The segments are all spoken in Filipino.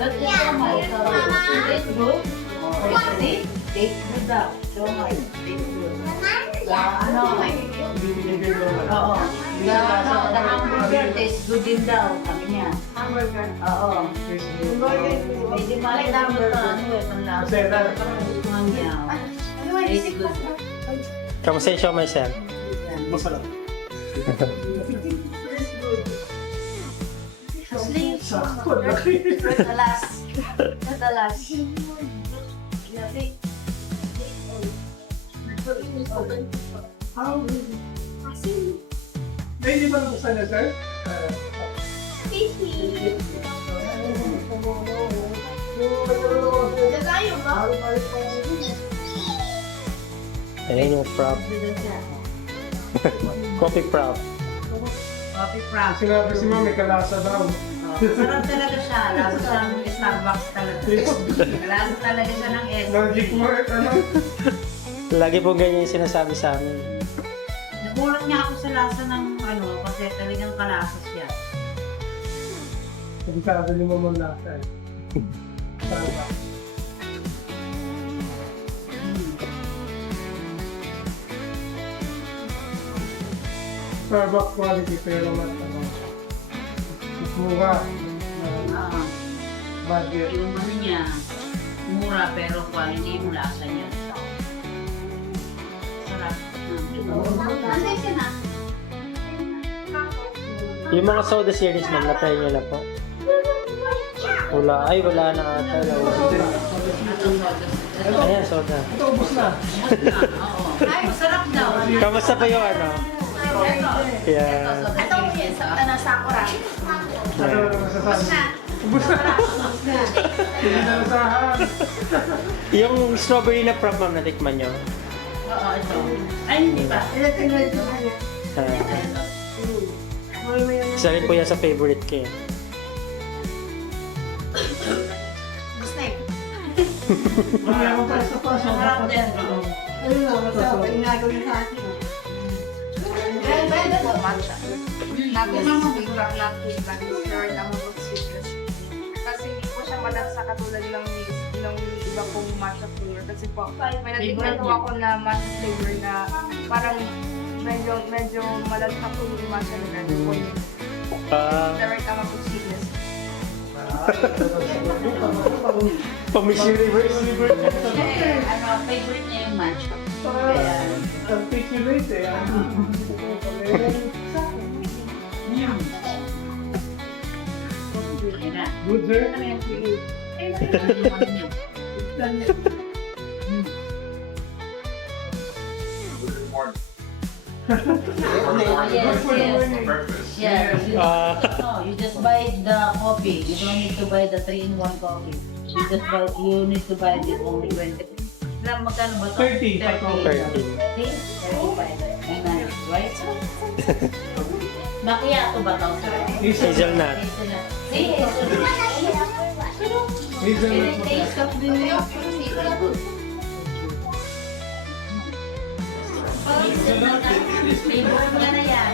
That's the siomai. It's good. See? Take good daw. Siomai. Take good. Ano? Oo. The hamburger tastes good din daw. Sabi niya. Hamburger. Oo. Medyo malalaman pa ano eh. Panlasa. Mangyaw. Tastes good. Kamusta yung siomai, sir? Masarap. Madalas. Hindi ba nabuksan na, sir? Ayun yung prop. Coffee prop. Coffee frap. Sinabi si Ma'am, may kalasa daw. Sarap talaga siya. Lasa siya ng Starbucks talaga. Lasa talaga siya ng S. Magic mark, ano? Lagi po ganyan yung sinasabi sa amin. Nagulat niya ako sa lasa ng ano, kasi talagang kalasa siya. Sabi ni Ma'am ang lasa eh. Tama. Starbucks quality pero mas ano. Mas mura. Ah, Budget. yung ano niya, mura pero quality yung lasa niya. Sarap. Yung mga soda series, ma'am, na-try niyo na po? Wala. Ay, wala na ata. Ayan, soda. Ito, ubos na. Oo. Ay, masarap daw. Kamusta pa yung ano? Kaya... Ano masasabi? Ubos na. Hindi na nasahan. Yung strawberry na prop, ma'am, natikman nyo? Oo, ito. Ay, hindi pa. Isa rin po yan sa favorite ko eh. Wala akong pa pa. Masarap din. Oo. Tapos ang biglang nakikilang third ang mga sweetness. Kasi hindi po siya malasa katulad ng iba pong matcha flavor. Kasi po, may natikman po ako na matcha flavor na parang medyo malasa po yung matcha na gano'n po yung third ang mga sweetness. Pamiss universe. Ano, favorite niya yung matcha. Kaya, Articulate eh. yun na. Good, sir? Ano yung ano niya? Yes. You just buy the coffee. You don't need to buy the 3-in-1 coffee. You need to buy it only 20. Lang magkano ba to? 30. 30. 35. Right? Macchiato ba to? Hazelnut. See, hazelnut. Hazelnut. Taste of the favorite niya na yan.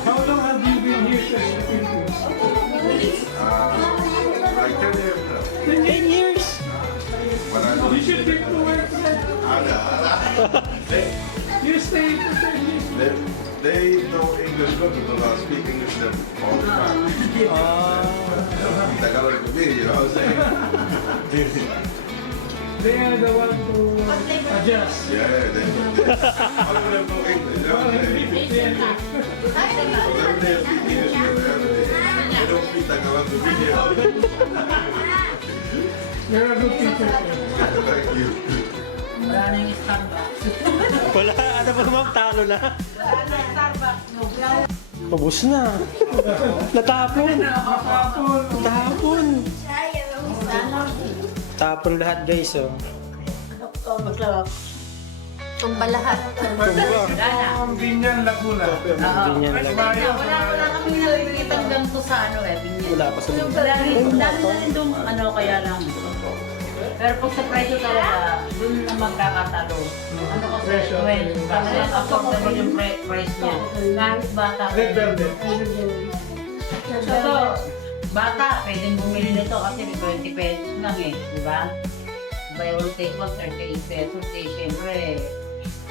How long have you been here, sir? in the Philippines? Like 10 years now. 10 years? But I know You should get to work, sir. You stay for 10 years. they know English good because I speak English to them all the time. They don't speak Tagalog to me, you know what I'm saying? They are the one to adjust. Yeah, they all of them know English, you know what I'm saying? So every day I speak English to them, every day. They don't speak Tagalog to me, you know. You're a good teacher, sir. Thank you. Wala na yung Starbucks. Wala. Ano ba, ma'am? Talo na. Wala na yung Starbucks. Ubus na. Natapon. Makapon. Tapon. Tapon lahat, guys, oh. Tumba lahat. Ang Binyan, Laguna. Binyan lang. Wala kami nakikita ganito sa ano eh. Binyan. Wala pa sa Wala rin doon, ano kaya lang. Pero pag sa presyo talaga, dun na magkakatalo. Ano kasi, Presyo. when talagang affordable yung price niya. Kahit bata. Red velvet. So, ito, bata, pwedeng bumili nito kasi may 20 pesos lang eh, di ba? Buy one take one, 38 pesos eh, syempre.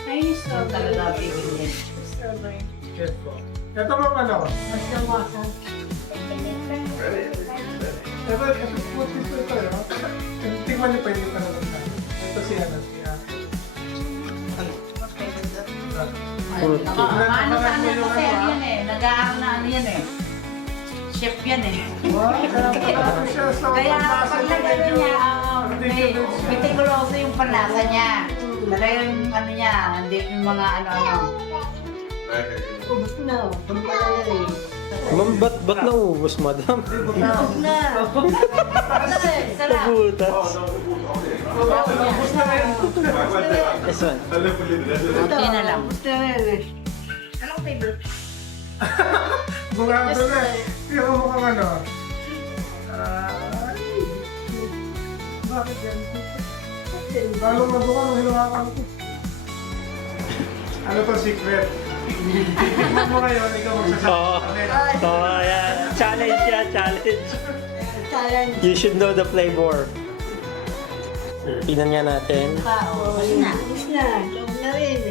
Ay, So, talaga bibili. strawberry. Yes po. Ito mga ano. Mas nawasa. Ito po ito tayo. Tingnan niyo pa yung panahon na. Ito si ano. Ano sa ano kasi yan eh, nag-aaral na ano yan eh. Chef yan eh. Wow, kaya siya sa Kaya pagpasa pag nag-ano niya, may meticuloso yung panlasa niya. Talagang ano niya, hindi yung mga ano-ano. Ubus na, Ma'am, ba't naubos, madam? ubus na. Sarap. Nabutas. Ubus na rin. This one. Kunti na lang. Anong flavor? Bungado na. Pero mukhang ano. Ay. Bakit yan? Lalong mabuka nung hinawakan ko. Ano to secret? Titignan mo ngayon, ikaw magsasabi. Oo, yan. Challenge yan, challenge. Challenge. You should know the flavor. Tingnan nga natin. Ubus na. Ubus na. Ubus na rin.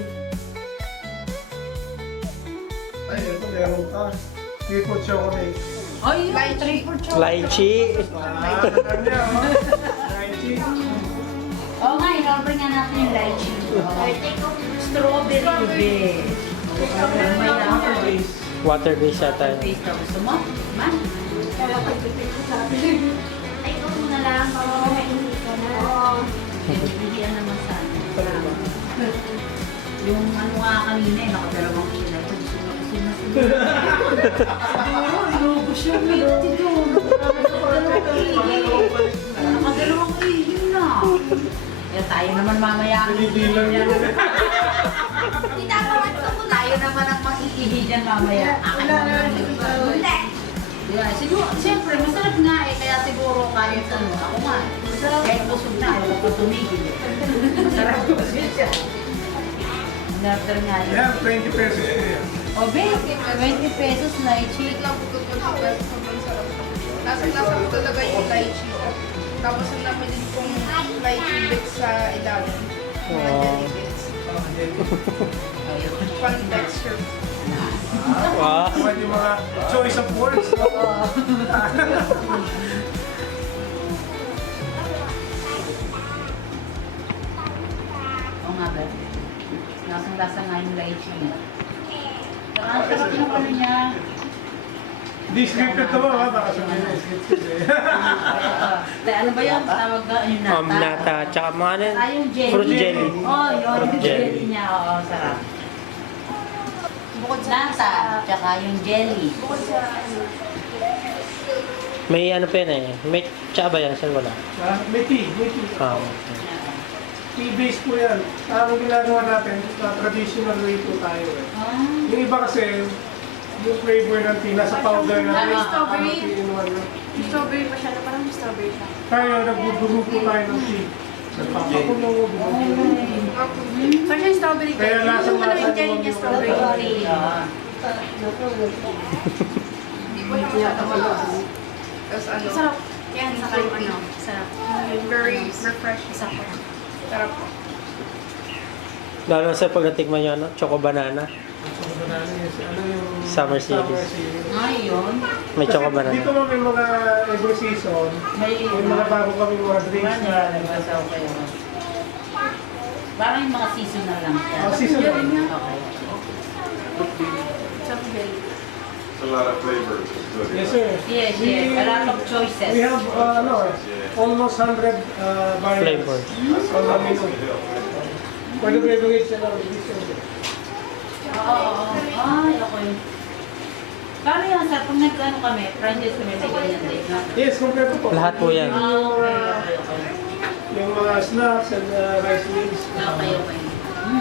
Ay, ito meron ka. Triple chocolate. Ay, yun. Triple chocolate. Lychee. Ano niya, oh? Lychee. Oo nga, in-order nga natin yung lychee. Strawberry base. May water base. Water base yata. Water base daw. Gusto mo? Man? Ay, ikaw muna lang. Bibigyan naman sa yung ano nga kanina eh, nakadalawang kilo. Gusto mo kasi siguro, inubos yung milk dito. Nakadalawang kilo na. Kaya tayo naman mamaya ang Pinipilan iihi mo. dyan. Tayo naman ang mag-iihi dyan mamaya. Akin naman. Yeah, siguro, siyempre, masarap nga eh, kaya siguro kahit ano, ako nga, kahit busog na, ayaw ko tumigil eh. Masarap ko siya. Order nga yun. Yan, 20 pesos po yan. O, babe, 20 pesos na i-cheat. Lang po ito sobrang sarap. Nasa po talaga yung lychee. Tapos ang dami din pong lychee bits sa ilalim. Mga Wow. jelly bits. Fun texture. Wow. Naman yung mga choice of words. Oo nga ba? Lasang-lasa nga yung lychee. Saka ang sarap ng ano niya. Di scripted to ba? Baka sabihin na scripted eh. Ano ba yun? Tawag na yung nata. Nata, tsaka mga ano, Ah, yung jelly. fruit jelly. Oh, yun. Fruit Yung jelly. jelly niya. Oo, sarap. Bukod sa Nata, tsaka yung jelly. Bukod sa may ano pa yan eh. May tsaka ba yan? Saan wala? May tea, may tea. Tea base po yan. Ang ginagawa natin, traditional way po tayo eh. Ah. Yung iba kasi, yung flavor ng tea, nasa powder na May strawberry. Tea-in-one na. strawberry pa siya. Parang strawberry siya. Tayo, nagbubugo po tayo ng tea. Nagpapakulo, bubugo. Parang siya strawberry. Kaya lasang-lasa Yung jelly niya strawberry. Ah. Hindi po siya masyadong malakas. Tapos ano? Sarap. Yan, saka yung ano. Sarap. Very refreshing. Sarap po. Lalo sa pagkatikman nyo, ano? Choco banana. Ano yung Summer series. Ay, yun. May choco Kasi dito banana. may mga every season, May may mga bago kami mga drinks na okay. Parang yung mga seasonal lang siya. Oh, seasonal. Okay. A lot of flavors. Yes, sir. Yes, yes. A lot of choices. We have almost 100 variants. Flavors. On the menu. Pwede ko i-bigay siya ng Oo. Ay, okay. Paano yan, sir? Kung nag-ano kami, franchise kami, may ganyan din, no? Yes, kompleto po. Lahat po yan. Ah, okay, okay, okay. Yung mga snacks and rice meals. Okay, okay.